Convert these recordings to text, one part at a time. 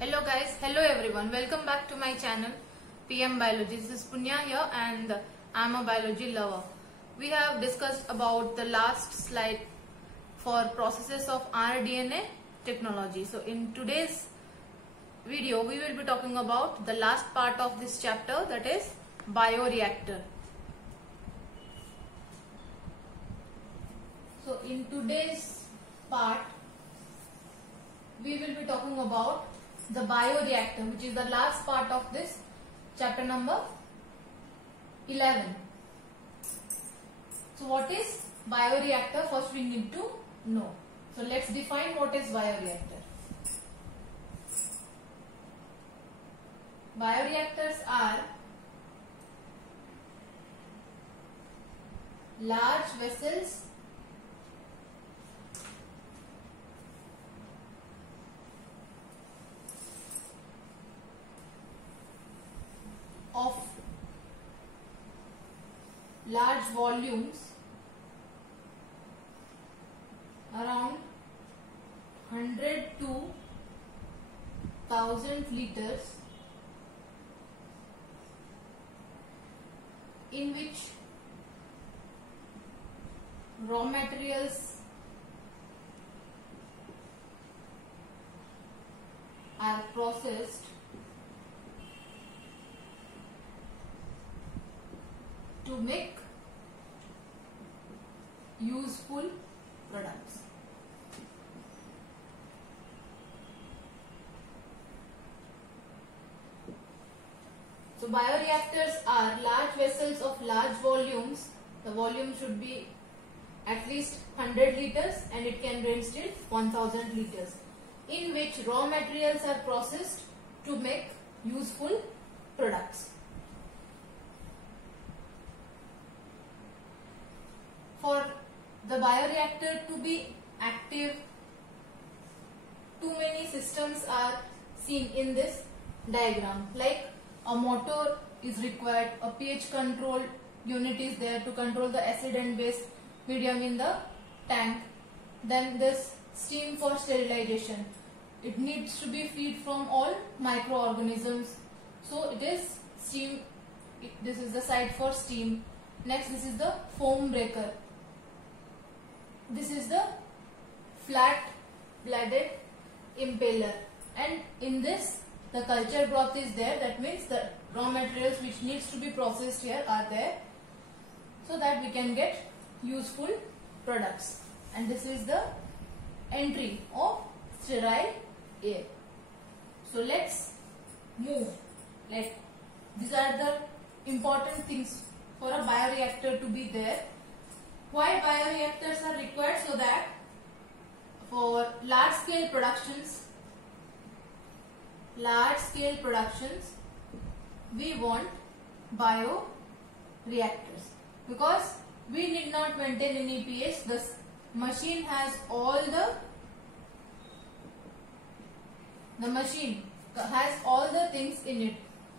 Hello guys, hello everyone. Welcome back to my channel PM Biology. This is Punya here and I'm a biology lover. We have discussed about the last slide for processes of rDNA technology. So in today's video we will be talking about the last part of this chapter, that is bioreactor. So in today's part we will be talking about the bioreactor, which is the last part of this chapter number 11. So what is bioreactor? First we need to know. So let's define what is bioreactor. Bioreactors are large vessels of large volumes around 100 to 1000 liters, in which raw materials are processed to make useful products. So bioreactors are large vessels of large volumes. The volume should be at least 100 liters and it can range till 1000 liters, in which raw materials are processed to make useful products. For the bioreactor to be active, too many systems are seen in this diagram. Like a motor is required, a pH control unit is there to control the acid and base medium in the tank. Then this steam for sterilization. It needs to be freed from all microorganisms. So it is steam. This is the side for steam. Next, this is the foam breaker. This is the flat bladed impaler, and in this the culture broth is there. That means the raw materials which needs to be processed here are there, so that we can get useful products. And this is the entry of sterile air. So let's move. These are the important things for a bioreactor to be there. Why bioreactors are required? So that for large scale productions, we want bioreactors, because we need not maintain any pH. The machine has all the things in it,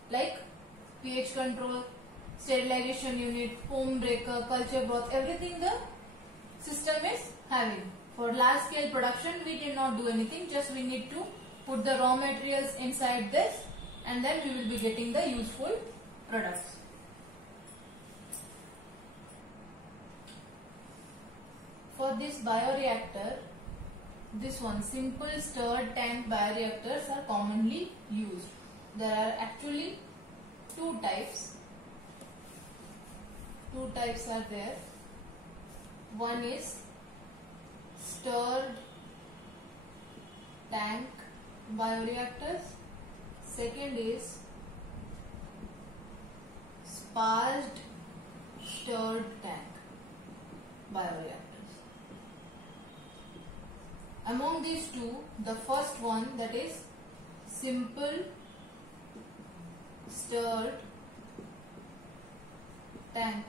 like pH control, sterilization unit, foam breaker, culture broth, everything the system is having. For large scale production we did not do anything, just we need to put the raw materials inside this and then we will be getting the useful products. For this bioreactor, this one, simple stirred tank bioreactors are commonly used. There are actually two types. Two types are there. One is stirred tank bioreactors. Second is sparged stirred tank bioreactors. Among these two, the first one, that is simple stirred tank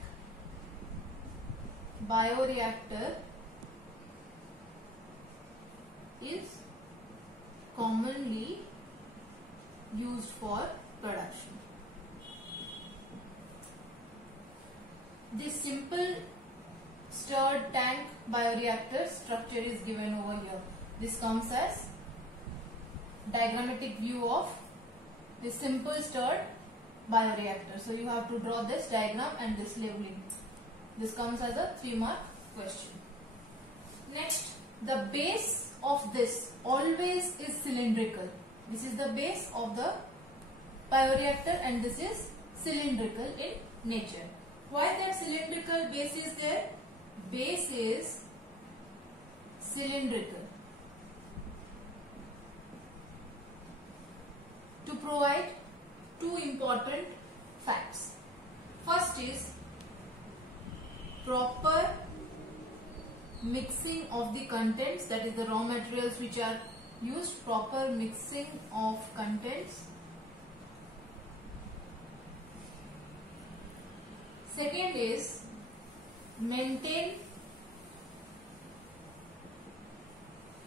bioreactor, is commonly used for production. This simple stirred tank bioreactor structure is given over here. This comes as diagrammatic view of this simple stirred bioreactor. So you have to draw this diagram and this labeling. This comes as a 3-mark question. Next, the base of this always is cylindrical. This is the base of the bioreactor and this is cylindrical in nature. Why that cylindrical base is there? Base is cylindrical to provide two important facts. First is proper mixing of the contents, that is the raw materials which are used, proper mixing of contents. Second is maintain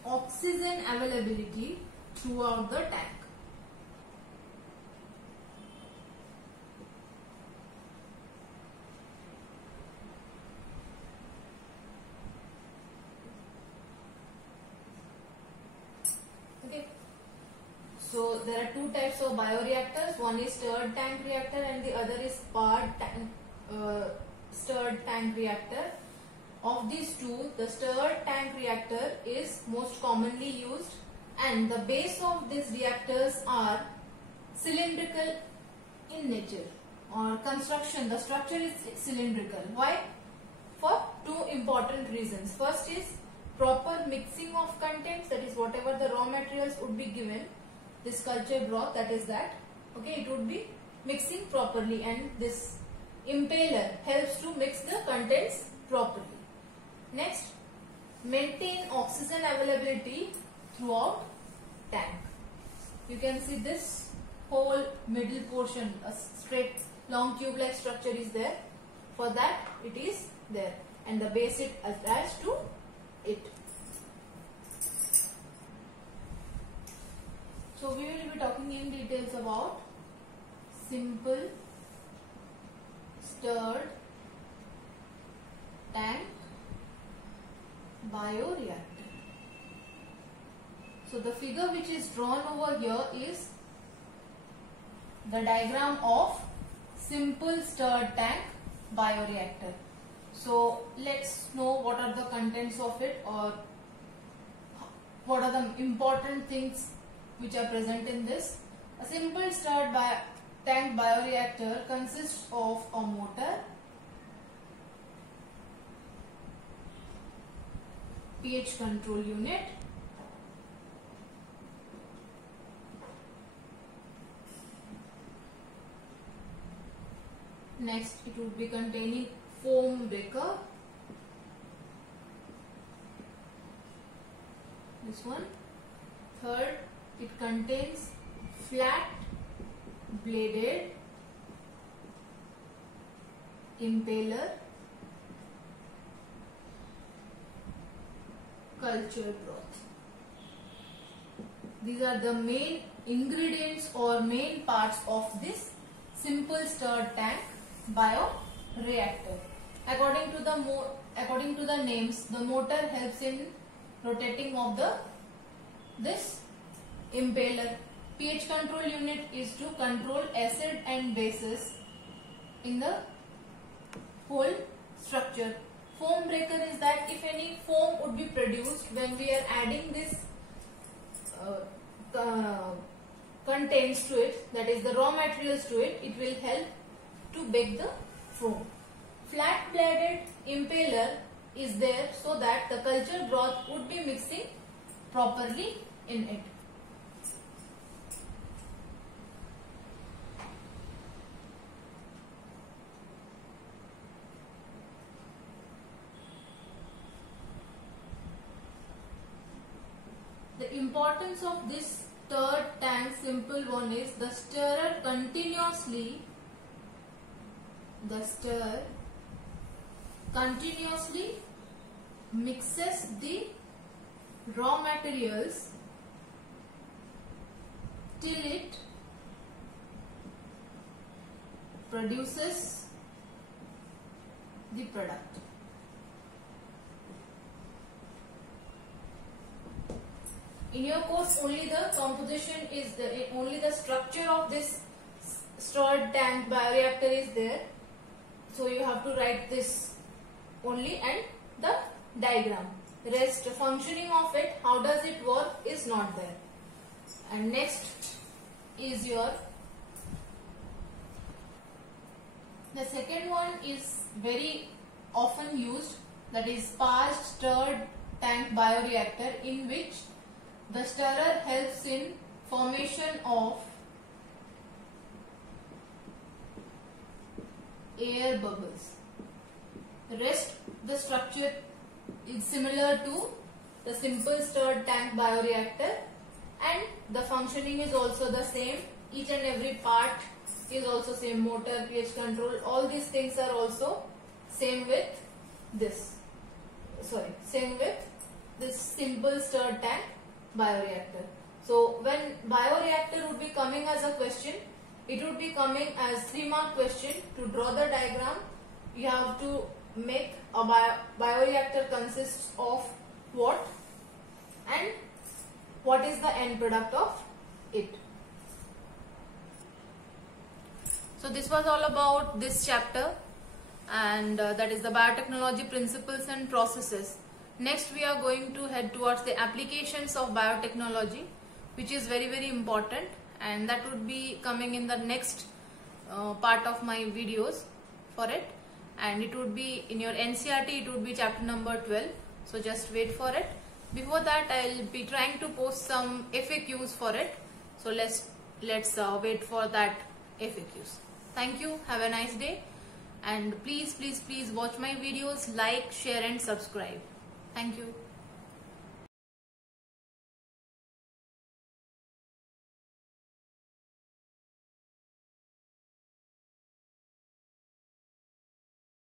oxygen availability throughout the tank. Okay. So there are two types of bioreactors. One is stirred tank reactor and the other is stirred tank reactor. Of these two, the stirred tank reactor is most commonly used and the base of these reactors are cylindrical in nature or construction. The structure is cylindrical. Why? For two important reasons. First is proper mixing of contents, that is whatever the raw materials would be given, this culture broth, that is that, okay, it would be mixing properly and this impeller helps to mix the contents properly. Next, maintain oxygen availability throughout tank. You can see this whole middle portion, a straight long tube like structure is there. For that it is there and the base is attached to it. So we will be talking in details about simple stirred tank bioreactor. So the figure which is drawn over here is the diagram of simple stirred tank bioreactor. So let's know what are the contents of it or what are the important things which are present in this. A simple stirred tank bioreactor consists of a motor, pH control unit, next it would be containing foam breaker, this one. Third, it contains flat bladed impeller, culture broth. These are the main ingredients or main parts of this simple stirred tank bioreactor. According to the names, the motor helps in rotating of this impeller. pH control unit is to control acid and bases in the whole structure. Foam breaker is that if any foam would be produced when we are adding this contents to it, that is the raw materials to it, it will help to bake the foam. Flat bladed impeller is there so that the culture broth would be mixing properly in it. The importance of this stirred tank simple one is the stirrer continuously mixes the raw materials till it produces the product. In your course, only the composition is only the structure of this stirred tank bioreactor is there. So you have to write this only and the diagram. Rest functioning of it, how does it work, is not there. And next is your, the second one is very often used, that is parched stirred tank bioreactor, in which the stirrer helps in formation of air bubbles. The rest, the structure is similar to the simple stirred tank bioreactor, and the functioning is also the same. Each and every part is also same, motor, pH control, all these things are also same with this. Same with this simple stirred tank bioreactor. So when bioreactor would be coming as a question, it would be coming as 3-mark question. To draw the diagram, you have to make a bioreactor consists of what and what is the end product of it. So this was all about this chapter, and that is the biotechnology principles and processes. Next we are going to head towards the applications of biotechnology, which is very, very important, and that would be coming in the next part of my videos for it, and it would be in your NCERT, it would be chapter number 12, so just wait for it. Before that, I'll be trying to post some FAQs for it, so let's wait for that FAQs. Thank you, have a nice day, and please watch my videos, like, share and subscribe. Thank you.